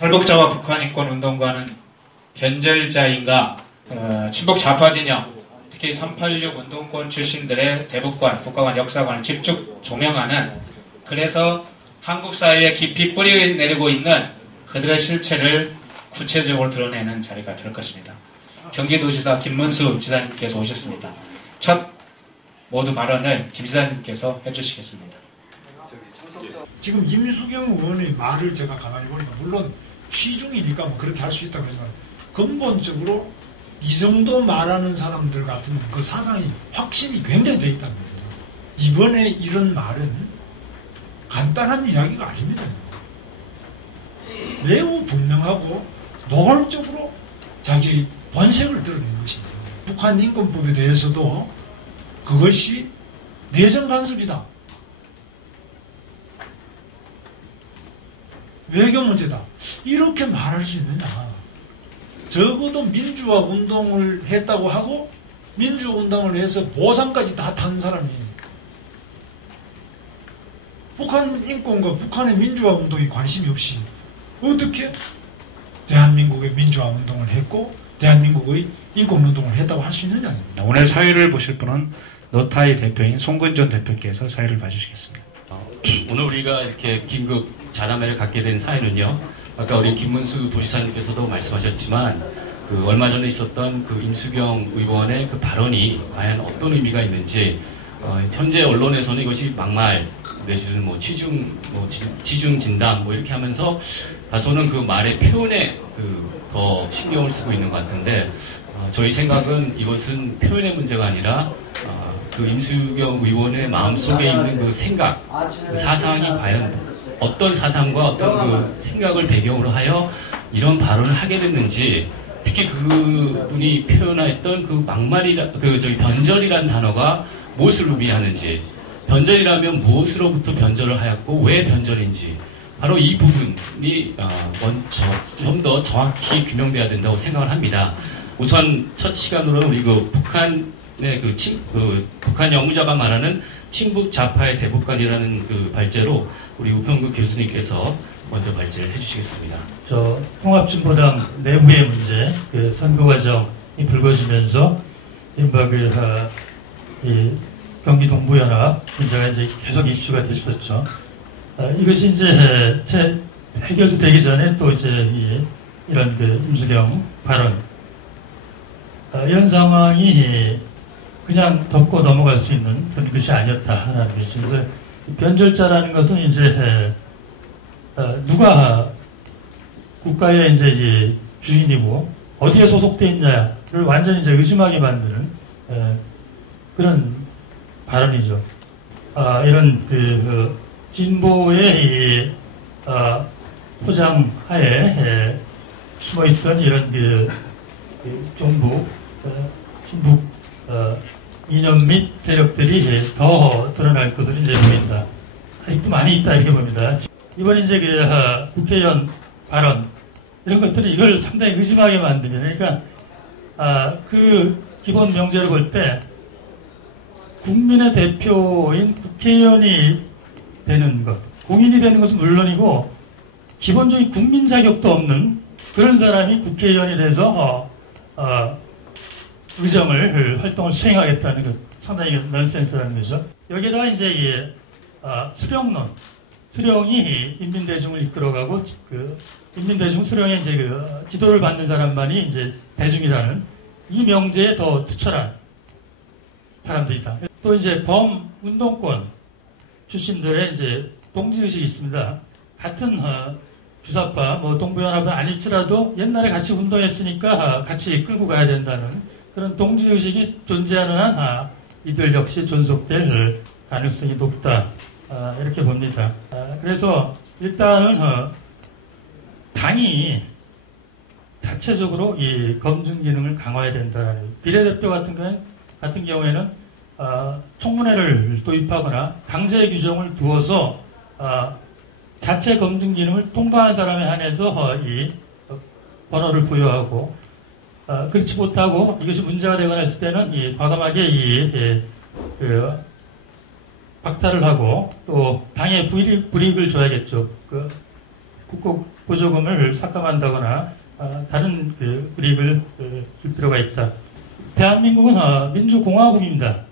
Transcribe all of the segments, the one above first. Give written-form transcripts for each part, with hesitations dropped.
탈북자와 북한 인권운동가는 변절자인가, 친북 좌파 진영, 특히 386 운동권 출신들의 대북관, 국가관, 역사관을 집중 조명하는, 그래서 한국 사회에 깊이 뿌리 내리고 있는 그들의 실체를 구체적으로 드러내는 자리가 될 것입니다. 경기도지사 김문수 지사님께서 오셨습니다. 첫 모두 발언을 김 지사님께서 해주시겠습니다. 지금 임수경 의원의 말을 제가 가만히 보니까 물론 취중이니까 뭐 그렇게 할 수 있다고 하지만 근본적으로 이 정도 말하는 사람들 같은 그 사상이 확신이 굉장히 되어 있다는 겁니다. 이번에 이런 말은 간단한 이야기가 아닙니다. 매우 분명하고 노골적으로 자기 본색을 드러낸 것입니다. 북한 인권법에 대해서도 그것이 내정 간섭이다, 외교 문제다, 이렇게 말할 수 있느냐. 적어도 민주화 운동을 했다고 하고 민주화 운동을 해서 보상까지 다 탄 사람이 북한 인권과 북한의 민주화 운동에 관심이 없이 어떻게 대한민국의 민주화 운동을 했고 대한민국의 인권 운동을 했다고 할 수 있느냐. 오늘 사회를 보실 분은 노타이 대표인 송근존 대표께서 사회를 봐주시겠습니다. 오늘 우리가 이렇게 긴급 자담회를 갖게 된 사회는요, 아까 우리 김문수 도지사님께서도 말씀하셨지만 그 얼마 전에 있었던 그 임수경 의원의 그 발언이 과연 어떤 의미가 있는지, 현재 언론에서는 이것이 막말 내지는 뭐 취중 진담 뭐 이렇게 하면서 다소는 그 말의 표현에 더 신경을 쓰고 있는 것 같은데, 저희 생각은 이것은 표현의 문제가 아니라 그 임수경 의원의 마음속에 있는 그 생각, 그 사상이 과연 어떤 사상과 어떤 그 생각을 배경으로 하여 이런 발언을 하게 됐는지, 특히 그분이 표현했던 그 막말이라, 변절이라는 단어가 무엇을 의미하는지, 변절이라면 무엇으로부터 변절을 하였고 왜 변절인지, 바로 이 부분이 좀 더 정확히 규명돼야 된다고 생각을 합니다. 우선 첫 시간으로는 우리 그 북한의 북한 연구자가 말하는 친북 좌파의 대북관이라는 그 발제로 우리 우평국 교수님께서 먼저 발제를 해주시겠습니다. 통합진보당 내부의 문제, 그 선거 과정이 불거지면서 이 경기 동부연합 문제가 이제 계속 이슈가 됐었죠. 이것이 이제 해결도 되기 전에 또 이제 이런 그 임수경 발언, 이런 상황이 그냥 덮고 넘어갈 수 있는 그런 것이 아니었다라는 것이죠. 그래서 변절자라는 것은 이제 누가 국가의 이제 주인이고 어디에 소속돼 있냐를 완전히 이제 의심하게 만드는 그런 발언이죠. 이런 진보의 포장하에 숨어있던 이런 종북, 친북 이념 및 세력들이 더 드러날 것으로 이제 보인다. 아직도 많이 있다 이렇게 봅니다. 이번 이제 국회의원 발언 이런 것들이 이걸 상당히 의심하게 만들면, 그러니까 그 기본 명제를 볼 때 국민의 대표인 국회의원이 되는 것, 공인이 되는 것은 물론이고 기본적인 국민 자격도 없는 그런 사람이 국회의원이 돼서 의정을 활동을 수행하겠다는 것, 상당히 넌센스라는 거죠. 여기다가 이제 수령론, 수령이 인민대중을 이끌어가고 인민대중 수령의 이제 지도를 받는 사람만이 이제 대중이라는 이 명제에 더 투철한 사람들이다. 또 이제 범운동권 출신들의 이제 동지의식이 있습니다. 같은 주사파, 뭐 동부연합은 아닐지라도 옛날에 같이 운동했으니까 같이 끌고 가야 된다는 그런 동지의식이 존재하는 한 이들 역시 존속될 가능성이 높다. 이렇게 봅니다. 그래서 일단은 당이 자체적으로 이 검증 기능을 강화해야 된다는, 비례대표 같은 경우에는 청문회를 도입하거나 강제 규정을 두어서 자체 검증 기능을 통과한 사람에 한해서 이 번호를 부여하고, 그렇지 못하고 이것이 문제가 되거나 했을 때는 과감하게 박탈을 하고 또 당에 불이익을 줘야겠죠. 국고 보조금을 삭감한다거나 다른 그 그립을 줄 필요가 있다. 대한민국은 민주공화국입니다.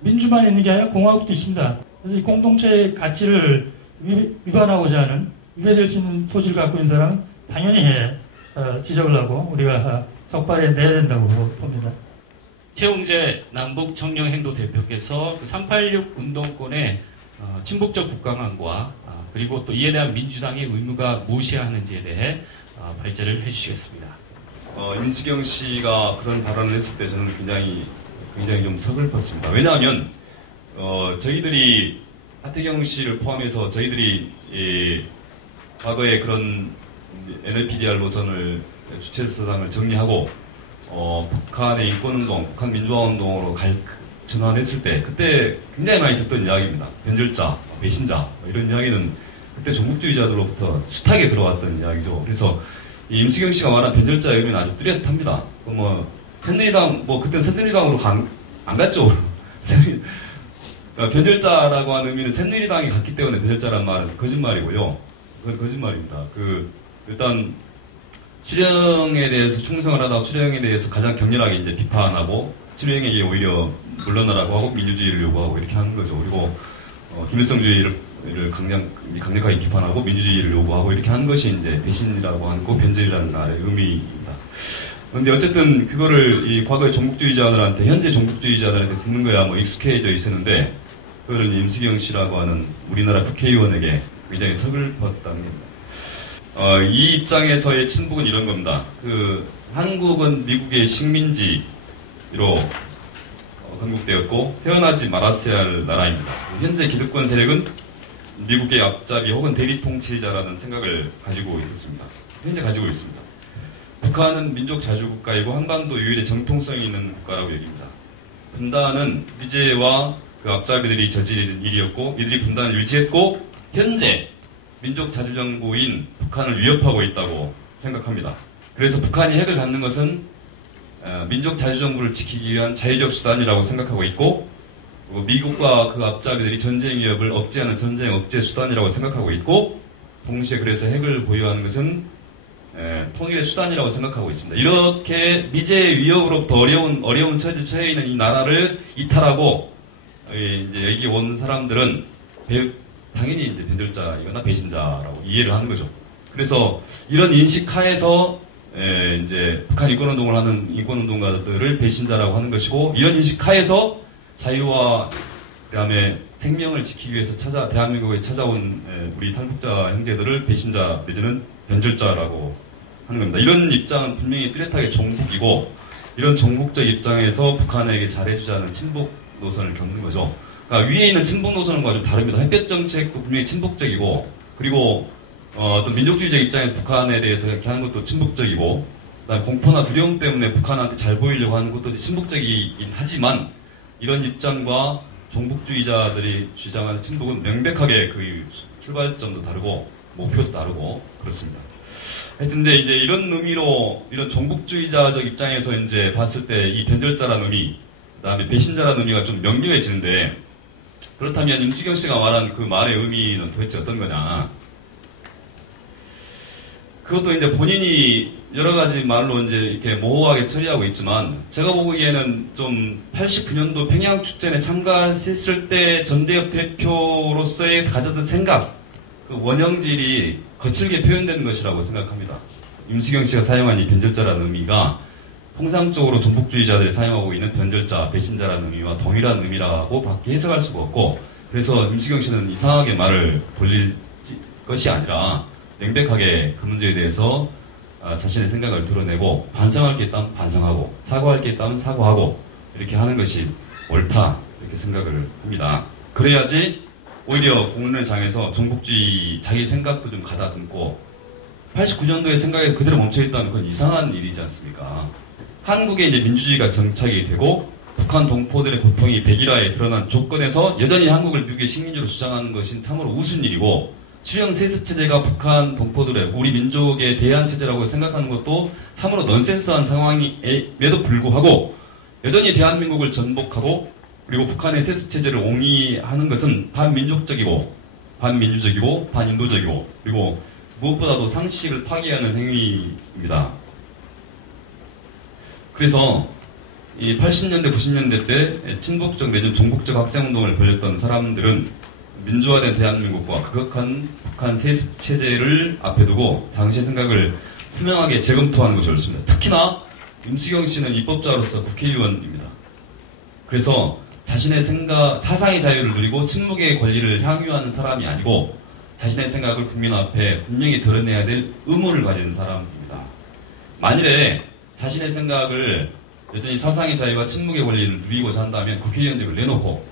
민주만 있는 게 아니라 공화국도 있습니다. 그래서 이 공동체의 가치를 위반하고자 하는 위배될 수 있는 소지를 갖고 있는 사람은 당연히 지적을 하고 우리가 적발해 내야 된다고 봅니다. 최웅재 남북청년행도 대표께서 386 운동권의 친북적 국강함과 그리고 또 이에 대한 민주당의 의무가 무엇이어야 하는지에 대해 발제를 해주시겠습니다. 임수경 씨가 그런 발언을 했을 때 저는 굉장히 좀 서글펐습니다. 왜냐하면 저희들이 하태경 씨를 포함해서 저희들이 과거에 그런 NLPDR 노선을 주체사상을 정리하고 북한의 인권운동, 북한 민주화운동으로 전환했을 때 그때 굉장히 많이 듣던 이야기입니다. 변절자, 배신자 이런 이야기는 그때 종북주의자들로부터 숱하게 들어왔던 이야기죠. 그래서 임수경 씨가 말한 변절자의 의미는 아주 뚜렷합니다. 새누리당 그때 새누리당으로 안 갔죠. 변절자라고 하는 의미는 새누리당이 갔기 때문에 변절자란 말은 거짓말이고요. 그건 거짓말입니다. 일단 수령에 대해서 충성을 하다가 수령에 대해서 가장 격렬하게 이제 비판하고 수령에게 오히려 물러나라고 하고 민주주의를 요구하고 이렇게 하는 거죠. 그리고 김일성주의를 강력하게 비판하고 민주주의를 요구하고 이렇게 하는 것이 이제 배신이라고 하는 거 변절이라는 말의 의미입니다. 그런데 어쨌든 그거를 이 과거의 종북주의자들한테 현재 종북주의자들한테 듣는 거야 익숙해져 있었는데 그거를 임수경 씨라고 하는 우리나라 국회의원에게 굉장히 서글펐다는 겁니다. 이 입장에서의 친북은 이런 겁니다. 한국은 미국의 식민지로 건국되었고 태어나지 말았어야 할 나라입니다. 현재 기득권 세력은 미국의 앞잡이 혹은 대리 통치자라는 생각을 가지고 있었습니다. 현재 가지고 있습니다. 북한은 민족 자주국가이고 한반도 유일의 정통성이 있는 국가라고 여깁니다. 분단은 미제와 그 앞잡이들이 저지른 일이었고 이들이 분단을 유지했고 현재 민족 자주정부인 북한을 위협하고 있다고 생각합니다. 그래서 북한이 핵을 갖는 것은 민족 자주정부를 지키기 위한 자유적 수단이라고 생각하고 있고 미국과 그 앞잡이들이 전쟁 위협을 억제하는 전쟁 억제 수단이라고 생각하고 있고 동시에 그래서 핵을 보유하는 것은 통일의 수단이라고 생각하고 있습니다. 이렇게 미제의 위협으로부터 어려운 처지에 있는 이 나라를 이탈하고 이제 여기 온 사람들은 당연히 이제 변절자이거나 배신자라고 이해를 하는 거죠. 그래서 이런 인식 하에서 이제 북한 인권운동을 하는 인권운동가들을 배신자라고 하는 것이고 이런 인식 하에서 자유와 그다음에 생명을 지키기 위해서 대한민국에 찾아온 우리 탈북자 형제들을 배신자 내지는 변절자라고 하는 겁니다. 이런 입장은 분명히 뚜렷하게 종북이고 이런 종북적 입장에서 북한에게 잘해주자는 친북 노선을 겪는 거죠. 그러니까 위에 있는 친북 노선과 좀 다릅니다. 햇볕 정책도 분명히 친북적이고 그리고 또 민족주의적 입장에서 북한에 대해서 이렇게 하는 것도 친북적이고 그다음에 공포나 두려움 때문에 북한한테 잘 보이려고 하는 것도 친북적이긴 하지만 이런 입장과 종북주의자들이 주장하는 친북은 명백하게 그 출발점도 다르고 목표도 다르고 그렇습니다. 하여튼 근데 이제 이런 의미로 이런 종북주의자적 입장에서 이제 봤을 때 이 변절자라는 의미 그다음에 배신자라는 의미가 좀 명료해지는데 그렇다면 임수경 씨가 말한 그 말의 의미는 도대체 어떤 거냐? 그것도 이제 본인이 여러 가지 말로 이제 이렇게 모호하게 처리하고 있지만 제가 보기에는 좀 89년도 평양 축전에 참가했을 때 전대협 대표로서의 가졌던 생각, 그 원형질이 거칠게 표현된 것이라고 생각합니다. 임수경 씨가 사용한 이 변절자라는 의미가 통상적으로 종북주의자들이 사용하고 있는 변절자, 배신자라는 의미와 동일한 의미라고 밖에 해석할 수가 없고 그래서 임수경 씨는 이상하게 말을 돌릴 것이 아니라 명백하게 그 문제에 대해서 자신의 생각을 드러내고 반성할 게 있다면 반성하고 사과할 게 있다면 사과하고 이렇게 하는 것이 옳다 이렇게 생각을 합니다. 그래야지 오히려 공론의 장에서 종북주의 자기 생각도 좀 가다듬고 89년도의 생각에 그대로 멈춰있다는 건 이상한 일이지 않습니까? 한국에 이제 민주주의가 정착이 되고 북한 동포들의 고통이 백일화에 드러난 조건에서 여전히 한국을 미국의 식민지로 주장하는 것은 참으로 우스운 일이고 수령 세습체제가 북한 동포들의 우리 민족의 대한 체제라고 생각하는 것도 참으로 넌센스한 상황임에도 불구하고 여전히 대한민국을 전복하고 그리고 북한의 세습체제를 옹이하는 것은 반민족적이고 반민주적이고 반인도적이고 그리고 무엇보다도 상식을 파괴하는 행위입니다. 그래서 이 80년대, 90년대 때 친북적 내지는 종북적 학생운동을 벌였던 사람들은 민주화된 대한민국과 극악한 북한 세습 체제를 앞에 두고 당시의 생각을 투명하게 재검토하는 것이 옳습니다. 특히나 임수경 씨는 입법자로서 국회의원입니다. 그래서 자신의 생각, 사상의 자유를 누리고 침묵의 권리를 향유하는 사람이 아니고 자신의 생각을 국민 앞에 분명히 드러내야 될 의무를 가진 사람입니다. 만일에 자신의 생각을 여전히 사상의 자유와 침묵의 권리를 누리고자 한다면 국회의원직을 내놓고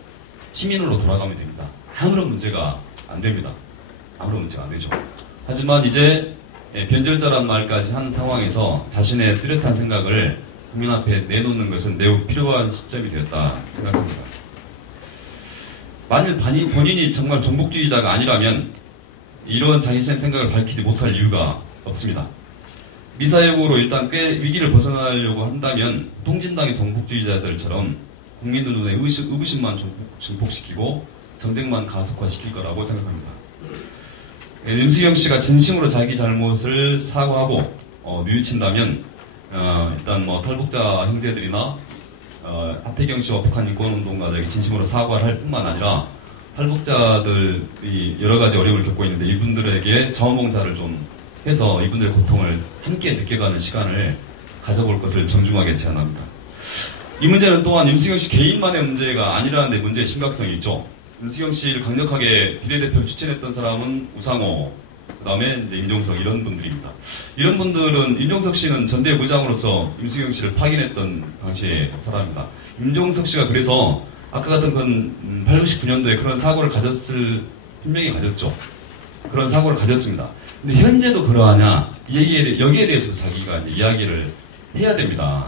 시민으로 돌아가면 됩니다. 아무런 문제가 안 됩니다. 아무런 문제가 안 되죠. 하지만 이제 변절자라는 말까지 한 상황에서 자신의 뚜렷한 생각을 국민 앞에 내놓는 것은 매우 필요한 시점이 되었다 생각합니다. 만일 본인이 정말 종북주의자가 아니라면 이러한 자신의 생각을 밝히지 못할 이유가 없습니다. 미사여구로 일단 꽤 위기를 벗어나려고 한다면 통진당의 종북주의자들처럼 국민들 눈에 의구심만 증폭시키고 전쟁만 가속화시킬 거라고 생각합니다. 임수경 씨가 진심으로 자기 잘못을 사과하고 뉘우친다면 일단 뭐 탈북자 형제들이나 하태경 씨와 북한 인권운동가들에게 진심으로 사과를 할 뿐만 아니라 탈북자들이 여러 가지 어려움을 겪고 있는데 이분들에게 자원봉사를 좀 해서 이분들의 고통을 함께 느껴가는 시간을 가져볼 것을 정중하게 제안합니다. 이 문제는 또한 임수경 씨 개인만의 문제가 아니라는 데 문제의 심각성이 있죠. 임수경 씨를 강력하게 비례대표를 추천했던 사람은 우상호, 그 다음에 이제 임종석 이런 분들입니다. 이런 분들은 임종석 씨는 전대 부장으로서 임수경 씨를 파견했던 당시의 사람입니다. 임종석 씨가 그래서 아까 같은 건 89년도에 그런 사고를 분명히 가졌죠. 그런 사고를 가졌습니다. 근데 현재도 그러하냐? 여기에 대해서도 자기가 이제 이야기를 해야 됩니다.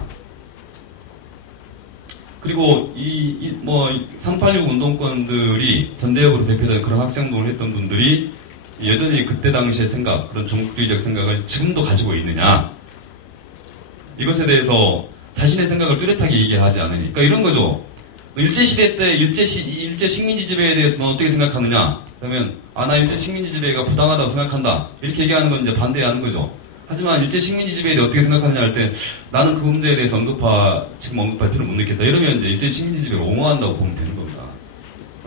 그리고 386 운동권들이 전대협으로 대표된 그런 학생운동을 했던 분들이 여전히 그때 당시의 생각, 그런 종북주의적 생각을 지금도 가지고 있느냐? 이것에 대해서 자신의 생각을 뚜렷하게 얘기하지 않으니까 그러니까 이런 거죠. 일제시대 때 일제 식민지 지배에 대해서 넌 어떻게 생각하느냐? 그러면 나 일제 식민지 지배가 부당하다고 생각한다. 이렇게 얘기하는 건 이제 반대하는 거죠. 하지만 일제 식민지 지배에 대해 어떻게 생각하느냐 할 때 나는 그 문제에 대해서 지금 언급할 필요를 못 느꼈다. 이러면 이제 일제 식민지 지배를 옹호한다고 보면 되는 겁니다.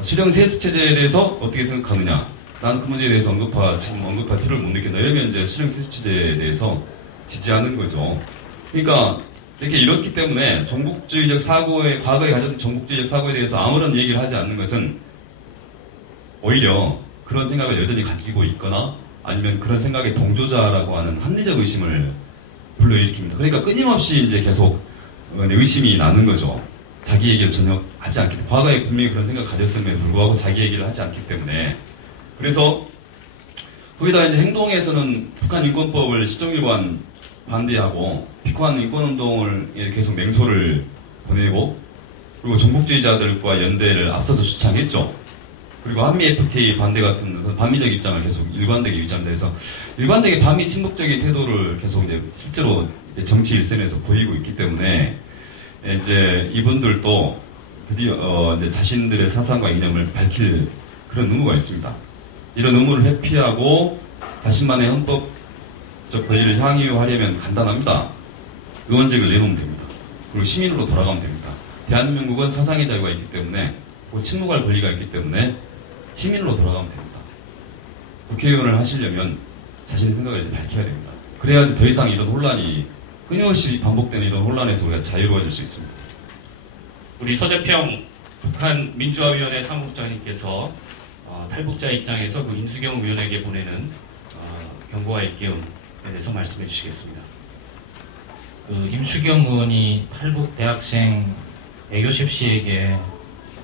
수령 세습 체제에 대해서 어떻게 생각하느냐? 나는 그 문제에 대해서 지금 언급할 필요를 못 느낀다. 이러면 이제 수령 세습 체제에 대해서 지지하는 거죠. 그러니까 이렇기 때문에 과거에 가졌던 종북주의적 사고에 대해서 아무런 얘기를 하지 않는 것은 오히려 그런 생각을 여전히 가지고 있거나 아니면 그런 생각의 동조자라고 하는 합리적 의심을 불러일으킵니다. 그러니까 끊임없이 이제 계속 의심이 나는 거죠. 자기 얘기를 전혀 하지 않기 때문에. 과거에 분명히 그런 생각을 가졌음에도 불구하고 자기 얘기를 하지 않기 때문에. 그래서 거기다 이제 행동에서는 북한 인권법을 시정일관 반대하고 북한 인권운동을 계속 맹소를 보내고 그리고 종북주의자들과 연대를 앞서서 주창했죠. 그리고 한미 FTA 반대 같은 반미적 입장을 계속 일관되게 유지한다 해서 일관되게 반미 친북적인 태도를 계속 이제 실제로 정치 일선에서 보이고 있기 때문에 이제 이분들도 드디어 이제 자신들의 사상과 이념을 밝힐 그런 의무가 있습니다. 이런 의무를 회피하고 자신만의 헌법적 권리를 향유하려면 간단합니다. 의원직을 내놓으면 됩니다. 그리고 시민으로 돌아가면 됩니다. 대한민국은 사상의 자유가 있기 때문에 침묵할 권리가 있기 때문에 시민으로 돌아가면 됩니다. 국회의원을 하시려면 자신의 생각을 밝혀야 됩니다. 그래야지 더 이상 이런 혼란이 끊임없이 반복되는 이런 혼란에서 우리가 자유로워질 수 있습니다. 우리 서재평 북한 민주화위원회 사무국장님께서 탈북자 입장에서 그 임수경 의원에게 보내는 경고와 일깨움에 대해서 말씀해 주시겠습니다. 그 임수경 의원이 탈북 대학생 애교셉 씨에게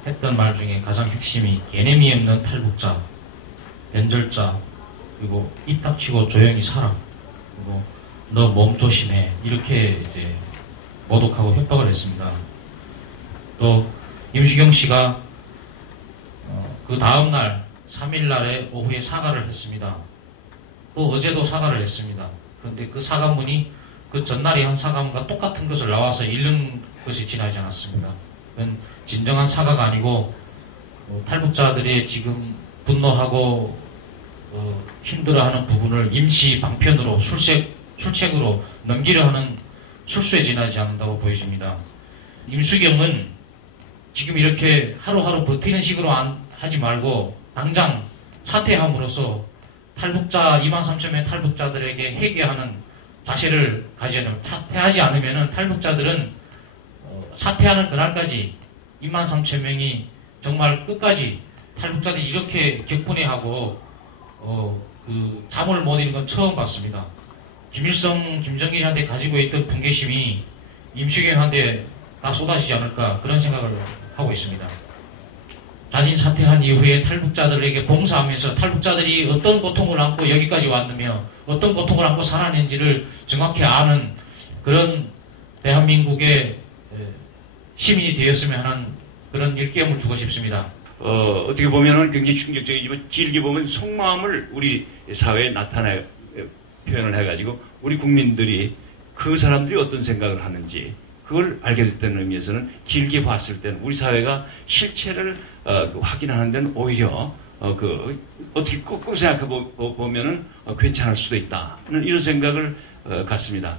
했던 말 중에 가장 핵심이 개념이 없는 탈북자, 변절자, 그리고 입 닥치고 조용히 살아, 그리고 너 몸 조심해, 이렇게 이제 모독하고 협박을 했습니다. 또 임수경 씨가 그 다음날 3일날에 오후에 사과를 했습니다. 또 어제도 사과를 했습니다. 그런데 그 사과문이 그 전날에 한 사과문과 똑같은 것을 나와서 읽는 것이 지나지 않았습니다. 그건 진정한 사과가 아니고 탈북자들의 지금 분노하고 힘들어하는 부분을 임시 방편으로 술책으로 넘기려 하는 술수에 지나지 않는다고 보여집니다. 임수경은 지금 이렇게 하루하루 버티는 식으로 하지 말고 당장 사퇴함으로써 탈북자 23,000명의 탈북자들에게 회개하는 자세를 가져야 됩니다. 사퇴하지 않으면 탈북자들은 사퇴하는 그날까지 23,000명이 정말 끝까지 탈북자들이 이렇게 격분해하고 잠을 못 이는 건 처음 봤습니다. 김일성, 김정일한테 가지고 있던 분개심이 임수경한테 다 쏟아지지 않을까 그런 생각을 하고 있습니다. 자진 사퇴한 이후에 탈북자들에게 봉사하면서 탈북자들이 어떤 고통을 안고 여기까지 왔느며 어떤 고통을 안고 살아낸지를 정확히 아는 그런 대한민국의 시민이 되었으면 하는 그런 일깨움을 주고 싶습니다. 어떻게 보면은 굉장히 충격적이지만 길게 보면 속마음을 우리 사회에 표현을 해가지고 우리 국민들이 그 사람들이 어떤 생각을 하는지 그걸 알게 됐다는 의미에서는 길게 봤을 때는 우리 사회가 실체를 확인하는 데는 오히려 어떻게 꼭 생각해 보면은 괜찮을 수도 있다는 이런 생각을 갖습니다.